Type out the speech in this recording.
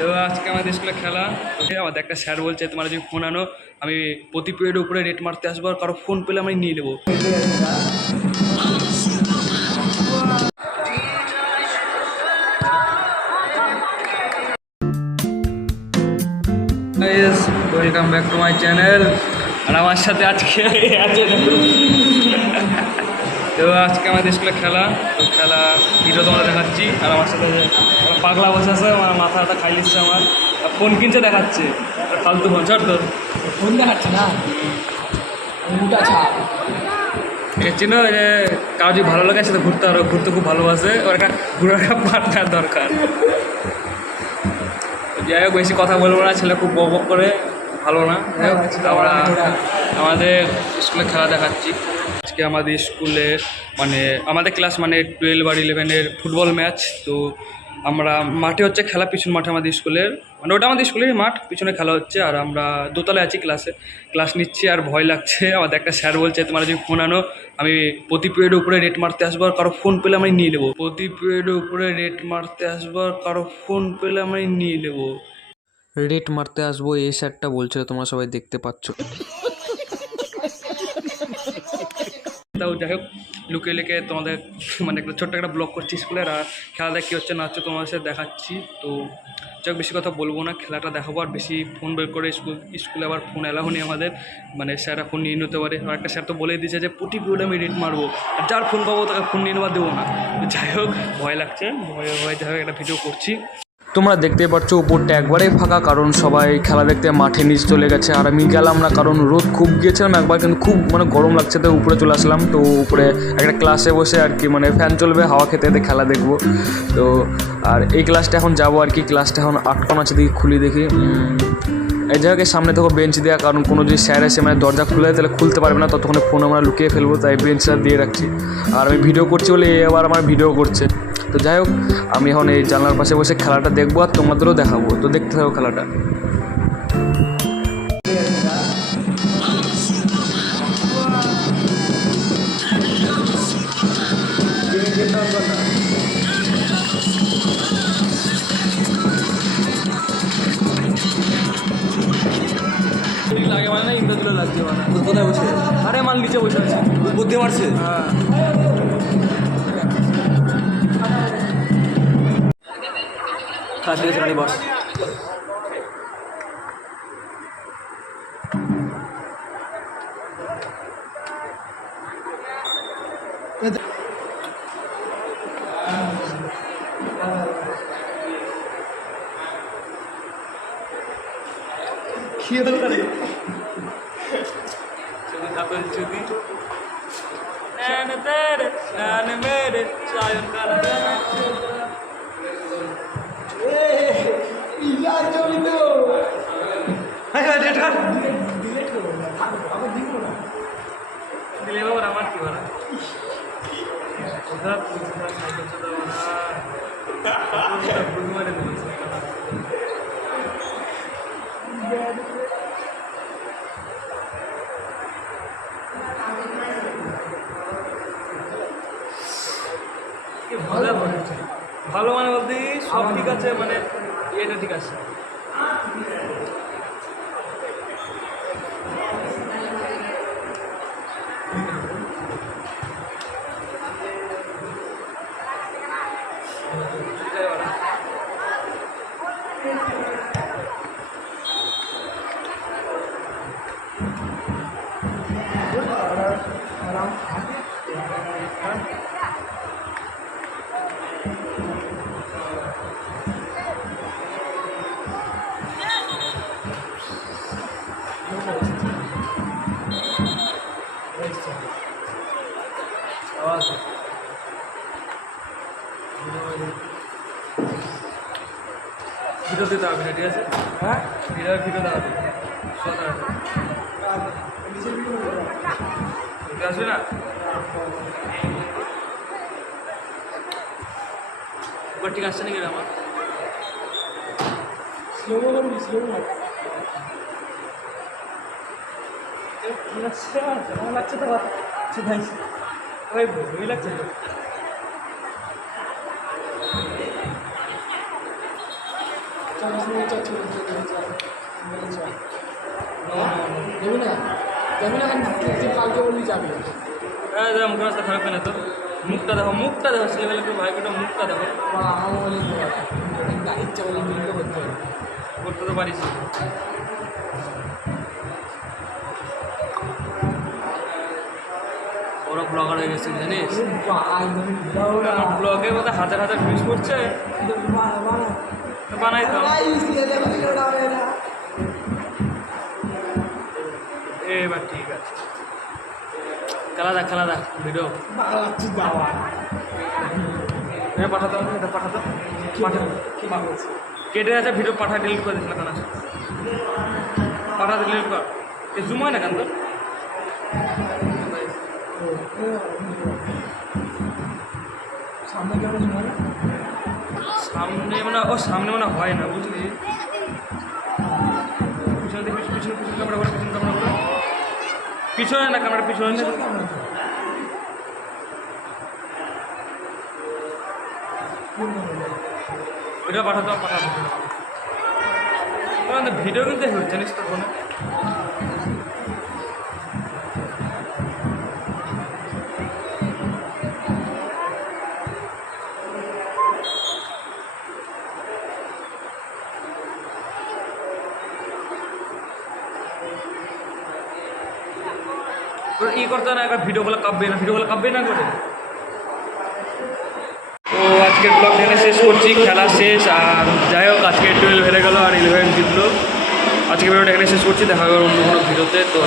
তো আজকে আমাদের স্কুলে খেলা। আমাদের একটা স্যার বলছে, তোমার যদি ফোন আনো, আমি প্রতি পিরিয়ডের উপরে রেট মারতে আসব আর কারও ফোন পেলে আমি নিয়ে নেব। Welcome back to my channel আর আমার সাথে আজকে আছে তো আজকে আমাদের স্কুলে খেলা তো খেলা ভিডিও তোমরা দেখাচ্ছি। আর আমার সাথে যে আমার পাগলা বসে আছে আমার মাথা মাথাটা খাই দিচ্ছে আমার। আর ফোন কিনছে দেখাচ্ছে। আর ফালতু ফোন ছাড় তোর ফোন দেখাচ্ছে না? ছাপ এর যে কারও যদি ভালো লাগে সেটা ঘুরতে আরও ঘুরতে খুব ভালোবাসে। ওর একটা ঘুরার একটা পার্টনার দরকার। যাই হোক বেশি কথা বলব না ছেলে খুব বক করে। ভালো না। আমরা আমাদের স্কুলে খেলা দেখাচ্ছি। আজকে আমাদের স্কুলে মানে আমাদের ক্লাস মানে টুয়েলভ আর ইলেভেনের ফুটবল ম্যাচ তো আমরা মাঠে হচ্ছে খেলা পিছন মাঠে আমাদের স্কুলের মানে ওটা আমাদের স্কুলেরই মাঠ পিছনে খেলা হচ্ছে আর আমরা দোতলায় আছি ক্লাসে ক্লাস নিচ্ছি আর ভয় লাগছে। আমাদের একটা স্যার বলছে তোমার যদি ফোন আনো আমি প্রতি পিরিয়ডের উপরে রেট মারতে আসব আর কারও ফোন পেলে আমি নিয়ে নেব। প্রতি পিরিয়ডের উপরে রেট মারতে আসব আর কারও ফোন পেলে আমি নিয়ে নেব। রেট মারতে আসব, এই স্যারটা বলছিল, তোমরা সবাই দেখতে পাচ্ছ। তাও যাই হোক, লুকিয়ে লুকিয়ে তোমাদের মানে একটা ছোট্ট একটা ব্লগ করছি স্কুলের, আর খেলাটা কী হচ্ছে না হচ্ছে তোমাদের সাথে দেখাচ্ছি। তো যাক বেশি কথা বলব না, খেলাটা দেখাবো, আর বেশি ফোন বের করে স্কুল, স্কুলে আবার ফোন এলাও নেই আমাদের। মানে স্যাররা ফোন নিয়ে নিতে পারে। আর একটা স্যার তো বলেই দিয়েছে যে প্রতি পিরিয়ডে আমি রেট মারবো, আর যার ফোন পাবো তাকে ফোন নিয়ে নেওয়া দেবো না। যাই হোক, ভয় লাগছে, ভয় ভয়, যাই হোক, একটা ভিডিও করছি। তোমরা দেখতে পাচ্ছ, উপরটা একবারেই ফাঁকা, কারণ সবাই খেলা দেখতে মাঠে নিচ চলে গেছে। আর আমি গেলাম না, কারণ রোদ খুব গিয়েছিলাম একবার কিন্তু খুব মানে গরম লাগছে, তো উপরে চলে আসলাম। তো উপরে একটা ক্লাসে বসে আর কি মানে ফ্যান চলবে, হাওয়া খেতে খেতে খেলা দেখব। তো, আর এই ক্লাসটা এখন যাব আর কি ক্লাসটা এখন আটকানো আছে, দেখি খুলি দেখি। এই জায়গায় সামনে থেকে বেঞ্চ দেওয়া কারণ কোনো যদি স্যার এসে মানে দরজা খুলে তাহলে খুলতে পারবে না, ততক্ষণে ফোন আমরা লুকিয়ে ফেলব, তাই বেঞ্চটা দিয়ে রাখছি। আর আমি ভিডিও করছি বলে এ আবার আমার ভিডিও করছে। তো যাই হোক, আমি এখন এই জানলার পাশে বসে খেলাটা দেখব আর তোমাদেরও দেখাবো। তো দেখতে থাকো খেলাটা। লাগে মানে না ইন্দ্রদুলো লাগছে মানে কোথায় বসে? আরে মাল নিচে বসে আছে। উপর দিয়ে মারছে? হ্যাঁ। রানী বাস শুধু সায়ন কারা দিলে বাবার আমার কি বলা? ওটা পুরো সাইকেল চালাবো না পুরো মারে দিল কি ভালো ভালো মানে বলতে সব ঠিক আছে মানে এটা ঠিক আছে। আওয়াজ ভিডিও দিতে হবে না ঠিক আছে? হ্যাঁ? ভিডিও ভিডিও ঠিক আসবে না? এবার ঠিক আসছে নাকি আমার? স্লো করবি স্লো লাগছে লাগছে তো ভয় লাগছে যাবি না তুই কালকে বললি যাবি। হ্যাঁ দাদা মুখের রাস্তা খারাপ না তো। মুখটা দেখো মুখটা দেখো ছেলেবেলাকে ভাইকে মুখটা দেখো। বা ইচ্ছা বলে বিলটা করতে হবে। করতে তো পারিস। বড় ব্লগার হয়ে গেছে জানিস? বা একদম বড় আমার ব্লগের মধ্যে হাজার হাজার ভিউজ করছে? বানাই তো। এবার ঠিক আছে খেলা দেখ খেলা দেখ ভিডিও এটা পাঠাতো এটা পাঠাতো পাঠাতো কেটে আছে ভিডিও পাঠা ডিলিট করে না কেন পাঠা ডিলিট কর এ জুম হয় না কেন সামনে কেমন মানে সামনে মানে ও সামনে মানে হয় না বুঝলি পিছনে পিছনে পিছনে ক্যামেরা করে পিছনে ক্যামেরা করে পিছনে না ক্যামেরা পিছনে না। ভিডিও পাঠাতো পাঠাতো। ভিডিও কিন্তু হচ্ছে জানিস তো ফোনে ই করতে না একবার ভিডিওগুলো কাঁপবে না ভিডিওগুলো কাঁপবে না করে। তো আজকের ব্লগ এখানে শেষ করছি, খেলা শেষ, আর যাই হোক, আজকে টুয়েলভ হেরে গেলো আর ইলেভেন জিতলো। আজকে ভিডিওটা এখানে শেষ করছি, দেখা হবে অন্য কোনো ভিডিওতে তো